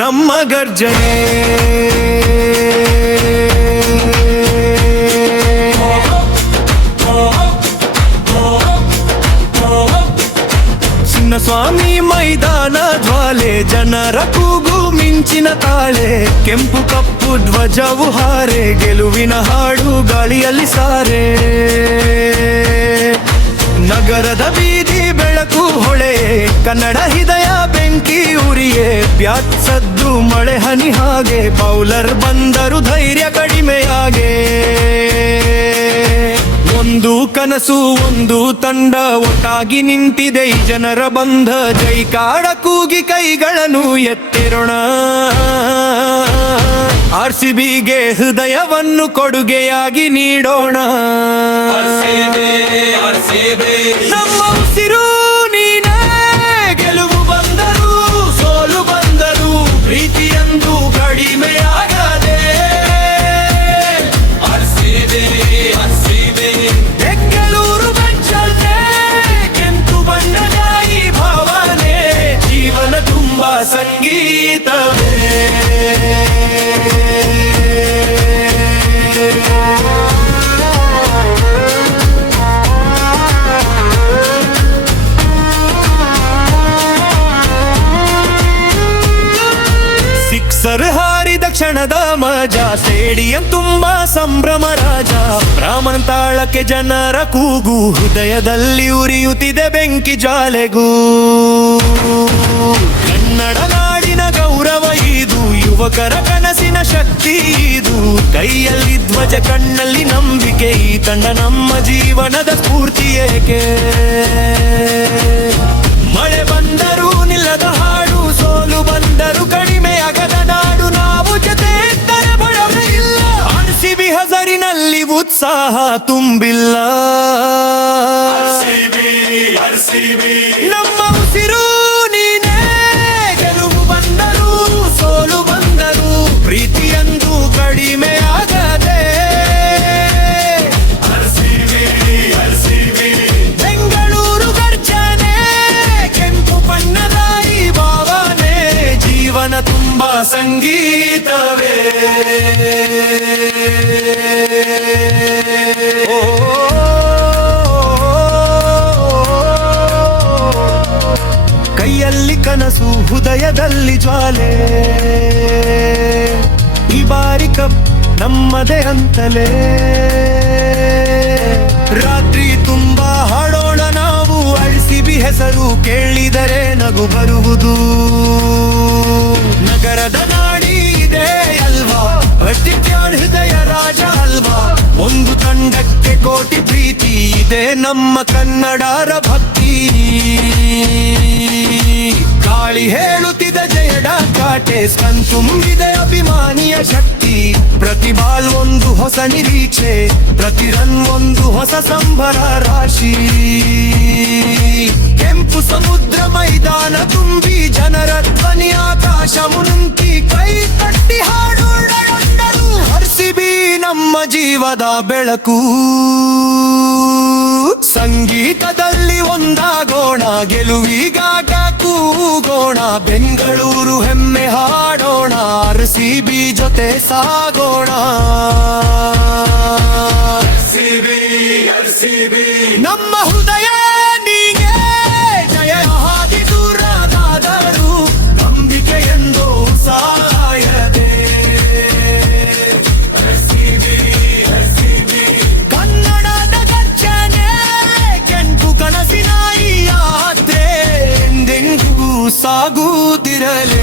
ನಮ್ಮ ಗರ್ಜನೆ. ಚಿನ್ನಸ್ವಾಮಿ ಮೈದಾನ ಜ್ವಾಲೆ, ಜನರ ಕೂಗು ಮಿಂಚಿನ ತಾಳೆ, ಕೆಂಪು ಕಪ್ಪು ಧ್ವಜವು ಹಾರೆ, ಗೆಲುವಿನ ಹಾಡು ಗಾಳಿಯಲ್ಲಿ ಸಾರೆ. ನಗರದ ಬೀದಿ ಬೆಳಕು ಹೊಳೆ, ಕನ್ನಡ ಹೃದಯ ಬೆಂಕಿ ಉರಿಯೇ, ಬ್ಯಾಟ್ ಸದ್ದು ಮಳೆ ಹನಿ ಹಾಗೆ, ಬೌಲರ್ ಬಂದರು ಧೈರ್ಯ ಕಡಿಮೆಯಾಗೆ. ಒಂದು ಕನಸು ಒಂದು ತಂಡ ಒಟ್ಟಾಗಿ ನಿಂತಿದೆ, ಈ ಜನರ ಬಂಧ ಜೈಕಾರ ಕೂಗಿ ಕೈಗಳನ್ನು ಎತ್ತಿರೋಣ. RCBಗೆ ಹೃದಯವನ್ನು ಕೊಡುಗೆಯಾಗಿ ನೀಡೋಣ. ನಮ್ಮ ಉಸಿರು ನೀನೇ, ಗೆಲುವು ಬಂದರು ಸೋಲು ಬಂದರು, ಪ್ರೀತಿಯಂದು ಕಡಿಮೆಯಾಗದೆ. ಬೆಂಗಳೂರು ಬೆಂಚಲ್ಲೇ ಕೆಂಪು ಬಣ್ಣದ ಈ ಭಾವನೆ, ಜೀವನ ತುಂಬ ಸಂಗೀತವೇ. ಸಿಕ್ಸರ್ ಹಾರಿದ ಕ್ಷಣದ ಮಜಾ, ಸ್ಟೇಡಿಯಂ ತುಂಬಾ ಸಂಭ್ರಮ ರಾಜ. ಬ್ರಾಹ್ಮಣ ತಾಳಕ್ಕೆ ಜನರ ಕೂಗು, ಹೃದಯದಲ್ಲಿ ಉರಿಯುತ್ತಿದೆ ಬೆಂಕಿ ಜ್ವಾಲೆಗೂ. ಕನ್ನಡ ನಾಡಿನ ಗೌರವ ಇದು, ಯುವಕರ ಕನಸಿನ ಶಕ್ತಿ ಇದು. ಕೈಯಲ್ಲಿ ಧ್ವಜ ಕಣ್ಣಲ್ಲಿ ನಂಬಿಕೆ, ಈ ತಂಡ ನಮ್ಮ ಜೀವನದ ಸ್ಫೂರ್ತಿ ಏಕೆ. ಮಳೆ ಬಂದರೂ ನಿಲ್ಲದ ಹಾಡು, ಸೋಲು ಬಂದರೂ ಕಡಿಮೆಯಾಗದ ನಾಡು, ನಾವು ಜೊತೆ ಇದ್ದರೆ ಬಡವೇ ಇಲ್ಲ. RCB ಹಜರಿನಲ್ಲಿ ಉತ್ಸಾಹ ತುಂಬಿಲ್ಲ. ನಮ್ಮ ಉಸಿರು ನೀನೇ, ಗೆಲುವು ಬಂದರು ಸೋಲು ಬಂದರು, ಪ್ರೀತಿಯಂದು ಕಡಿಮೆಯಾಗದೆ. ಬೆಂಗಳೂರು ಗರ್ಜನೆ, ಕೆಂಪು ಬಣ್ಣದ ಈ ಭಾವನೆ, ಜೀವನ ತುಂಬ ಸಂಗೀತವೇ. ಕೈಯಲ್ಲಿ ಕನಸು ಹೃದಯದಲ್ಲಿ ಜ್ವಾಲೆ, ಈ ಬಾರಿ ಕಪ್ ನಮ್ಮದೇ ಅಂತಲೇ. ರಾತ್ರಿ ತುಂಬಾ ಹಾಡೋಣ ನಾವು, RCB ಹೆಸರು ಕೇಳಿದರೆ ನಗು ಬರುವುದು. ನಗರದ ನಾಡಿ ಇದೆ ಅಲ್ವಾ, ಪ್ರತಿಜ್ಞಾನ ಹೃದಯ ರಾಜ ಅಲ್ವಾ. ಒಂದು ತಂಡಕ್ಕೆ ಕೋಟಿ ಪ್ರೀತಿ, ಇದೆ ನಮ್ಮ ಕನ್ನಡರ ಭಕ್ತಿ. ಗಾಳಿ ಹೇಳುತ್ತಿದೆ ಜಯಡ ಕಾಟೆ, ತುಂಬಿದೆ ಅಭಿಮಾನಿಯ ಶಕ್ತಿ. ಪ್ರತಿ ಬಾಲ್ ಒಂದು ಹೊಸ ನಿರೀಕ್ಷೆ, ಪ್ರತಿ ರನ್ ಒಂದು ಹೊಸ ಸಂಭರ ರಾಶಿ. ಕೆಂಪು ಸಮುದ್ರ ಮೈದಾನ ತುಂಬಿ, ಜನರ ಧ್ವನಿ ಆಕಾಶ ಮುನುಂಕಿ, ಕೈ ತಟ್ಟಿ ಹಾಡೋಣರು. RCB ನಮ್ಮ ಜೀವದ ಬೆಳಕು, ಸಂಗೀತದಲ್ಲಿ ಒಂದಾಗೋಣ, ಗೆಲುವಿಗಾಗ ಕೂಗೋಣ. ಬೆಂಗಳೂರು ಹೆಮ್ಮೆ ಹಾಡೋಣ, RCB ಜೊತೆ ಸಾಗೋಣ. ನಮ್ಮ ಹೃದಯ ನೀಗೆ ಜಯ ಹಾದಿ ದೂರದಾದರೂ, ನಂಬಿಕೆಯೆಂದು ಸಾಯದೆ. ಕನ್ನಡದ ಗರ್ಜನೆ, ಕೆಂಪು ಕನಸಿನ ಈ ಯಾತ್ರೆ ಎಂದೆಂದಿಗೂ ಸಾಗುತ್ತಿರಲಿ.